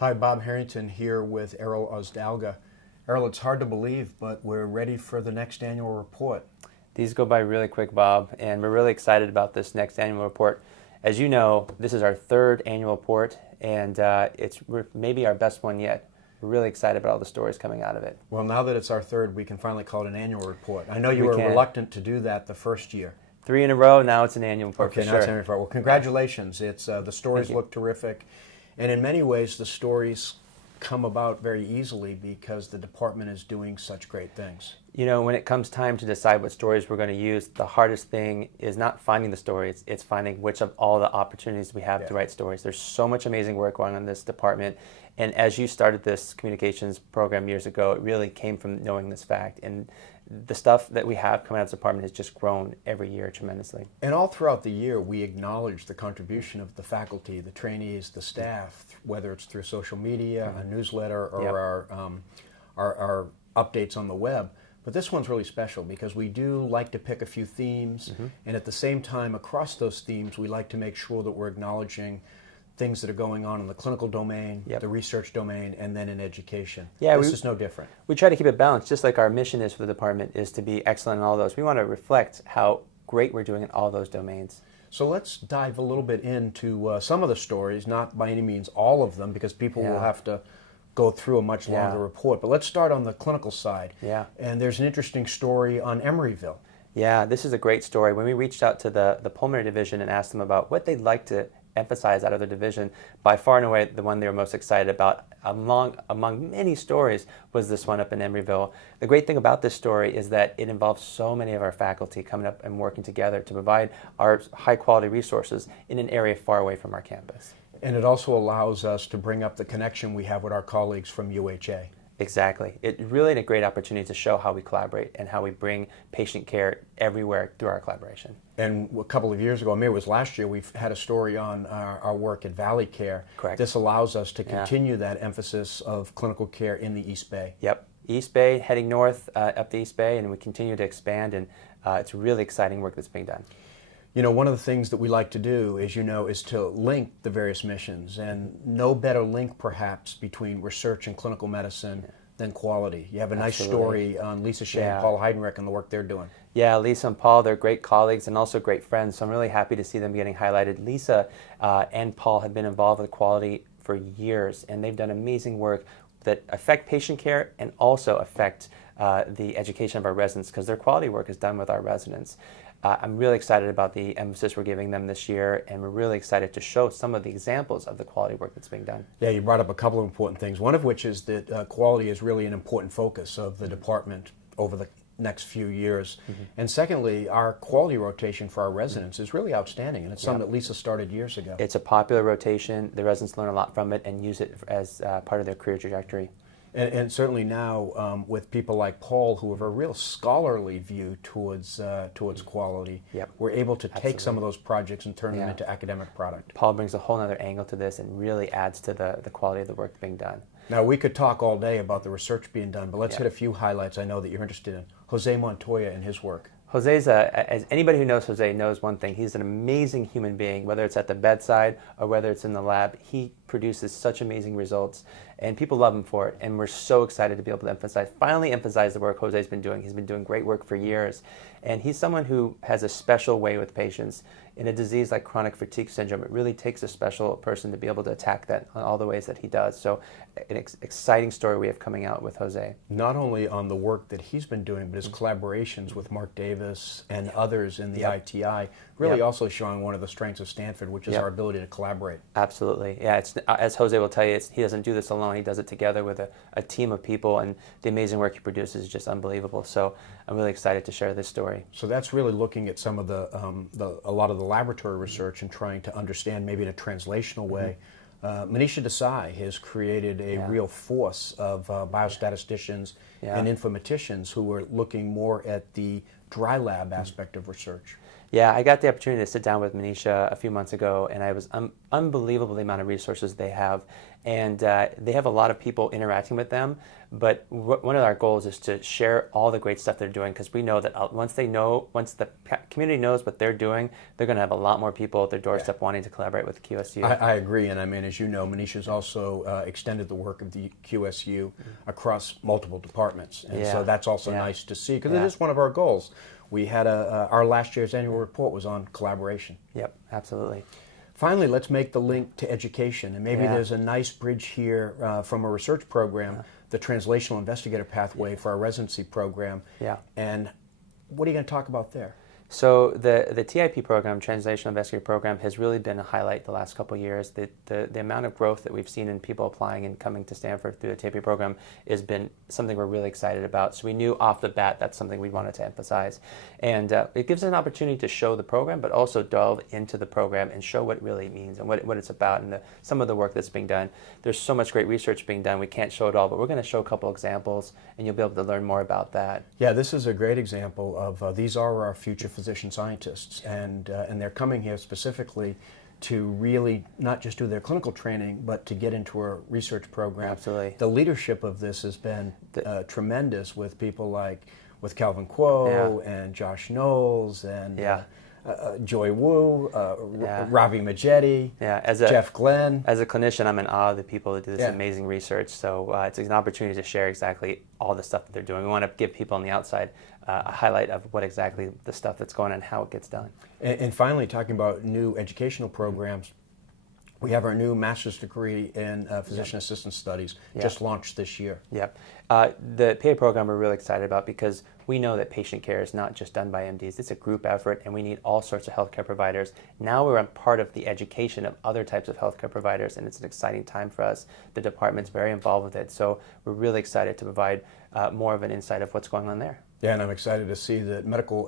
Hi, Bob Harrington here with Errol Ozdalga. Errol, it's hard to believe, but we're ready for the next annual report. These go by really quick, Bob, and we're really excited about this next annual report. As you know, this is our third annual report, and it's maybe our best one yet. We're really excited about all the stories coming out of it. Well, now that it's our third, we can finally call it an annual report. I know you were reluctant to do that the first year. 3 in a row, now it's an annual report for now sure. it's an annual report. Well, congratulations. It's the stories look terrific, and in many ways the stories come about very easily because the department is doing such great things. You know, when it comes time to decide what stories we're going to use, the hardest thing is not finding the stories, it's finding which of all the opportunities we have to write stories. There's so much amazing work going on in this department, and as you started this communications program years ago, it really came from knowing this fact, and the stuff that we have coming out of this department has just grown every year tremendously. And all throughout the year, we acknowledge the contribution of the faculty, the trainees, the staff, whether it's through social media, a newsletter, or our updates on the web. But this one's really special because we do like to pick a few themes, and at the same time, across those themes, we like to make sure that we're acknowledging things that are going on in the clinical domain, the research domain, and then in education. Yeah, this is no different. We try to keep it balanced, just like our mission is for the department, is to be excellent in all those. We want to reflect how great we're doing in all those domains. So let's dive a little bit into some of the stories, not by any means all of them, because people will have to go through a much longer report. But let's start on the clinical side. Yeah. And there's an interesting story on Emeryville. Yeah, this is a great story. When we reached out to the pulmonary division and asked them about what they'd like to emphasize out of their division, by far and away the one they were most excited about among many stories was this one up in Emeryville. The great thing about this story is that it involves so many of our faculty coming up and working together to provide our high quality resources in an area far away from our campus. And it also allows us to bring up the connection we have with our colleagues from UHA. Exactly. It really a great opportunity to show how we collaborate and how we bring patient care everywhere through our collaboration. And a couple of years ago, maybe it was last year, we've had a story on our work at Valley Care. Correct. This allows us to continue that emphasis of clinical care in the East Bay. Yep. East Bay, heading north up the East Bay, and we continue to expand, and it's really exciting work that's being done. You know, one of the things that we like to do, as you know, is to link the various missions, and no better link perhaps between research and clinical medicine than quality. You have a nice story on Lisa Shea and Paul Heidenreich and the work they're doing. Yeah, Lisa and Paul, they're great colleagues and also great friends, so I'm really happy to see them getting highlighted. Lisa and Paul have been involved with quality for years, and they've done amazing work that affect patient care and also affect the education of our residents, because their quality work is done with our residents. I'm really excited about the emphasis we're giving them this year, and we're really excited to show some of the examples of the quality work that's being done. Yeah, you brought up a couple of important things, one of which is that quality is really an important focus of the department over the next few years. And secondly, our quality rotation for our residents is really outstanding, and it's something that Lisa started years ago. It's a popular rotation. The residents learn a lot from it and use it as part of their career trajectory. And certainly now with people like Paul, who have a real scholarly view towards quality, we're able to take some of those projects and turn them into academic product. Paul brings a whole other angle to this and really adds to the quality of the work being done. Now, we could talk all day about the research being done, but let's hit a few highlights I know that you're interested in. Jose Montoya and his work. Jose's, as anybody who knows Jose knows one thing, he's an amazing human being, whether it's at the bedside or whether it's in the lab. He produces such amazing results, and people love him for it, and we're so excited to be able to finally emphasize the work Jose's been doing. He's been doing great work for years, and he's someone who has a special way with patients. In a disease like chronic fatigue syndrome, it really takes a special person to be able to attack that in all the ways that he does. So an exciting story we have coming out with Jose. Not only on the work that he's been doing, but his collaborations with Mark Davis and others in the ITI, really also showing one of the strengths of Stanford, which is our ability to collaborate. Absolutely. Yeah, it's, as Jose will tell you, he doesn't do this alone. He does it together with a team of people, and the amazing work he produces is just unbelievable. So I'm really excited to share this story. So that's really looking at some of a lot of the laboratory research and trying to understand maybe in a translational way. Manisha Desai has created a real force of biostatisticians and informaticians who are looking more at the dry lab aspect of research. Yeah, I got the opportunity to sit down with Manisha a few months ago, and I was unbelievable the amount of resources they have. And they have a lot of people interacting with them, but one of our goals is to share all the great stuff they're doing, because we know that once the community knows what they're doing, they're going to have a lot more people at their doorstep wanting to collaborate with QSU. I agree, and I mean, as you know, Manisha's also extended the work of the QSU across multiple departments, and so that's also nice to see, because it is one of our goals. We had our last year's annual report was on collaboration. Yep, absolutely. Finally, let's make the link to education, and maybe there's a nice bridge here from a research program, the Translational Investigator Pathway for our residency program. Yeah. And what are you going to talk about there? So the TIP program, Translational Investigator Program, has really been a highlight the last couple of years. The amount of growth that we've seen in people applying and coming to Stanford through the TIP program has been something we're really excited about. So we knew off the bat that's something we wanted to emphasize. And it gives us an opportunity to show the program, but also delve into the program and show what it really means and what it's about, and some of the work that's being done. There's so much great research being done. We can't show it all, but we're going to show a couple examples, and you'll be able to learn more about that. Yeah, this is a great example of these are our future physician scientists, and they're coming here specifically to really not just do their clinical training, but to get into a research program. Absolutely. The leadership of this has been tremendous, with people like Calvin Kuo and Josh Knowles and Joy Wu, Ravi Majeti, Jeff Glenn. As a clinician, I'm in awe of the people that do this amazing research. So it's an opportunity to share exactly all the stuff that they're doing. We want to give people on the outside a highlight of what exactly the stuff that's going on and how it gets done. And finally, talking about new educational programs, we have our new master's degree in physician assistant studies just launched this year. Yep. The PA program we're really excited about, because we know that patient care is not just done by MDs. It's a group effort, and we need all sorts of healthcare providers. Now we're a part of the education of other types of healthcare providers, and it's an exciting time for us. The department's very involved with it, so we're really excited to provide more of an insight of what's going on there. Yeah, and I'm excited to see that medical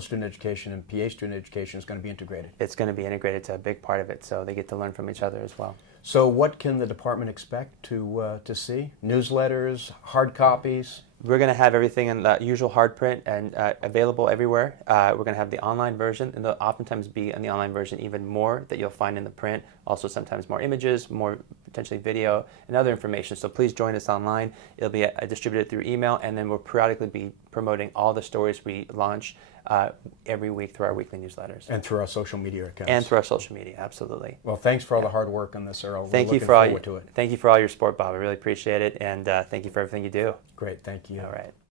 student education and PA student education is going to be integrated. It's going to be integrated to a big part of it, so they get to learn from each other as well. So what can the department expect to see? Newsletters, hard copies? We're going to have everything in the usual hard print and available everywhere. We're going to have the online version, and there'll oftentimes be in the online version even more that you'll find in the print. Also sometimes more images, more potentially video, and other information. So please join us online. It'll be distributed through email, and then we'll periodically be promoting all the stories we launch every week through our weekly newsletters. And through our social media accounts. And through our social media, absolutely. Well, thanks for all the hard work on this, Errol. Thank you for all your support, Bob. I really appreciate it, and thank you for everything you do. Great, thank you. All right.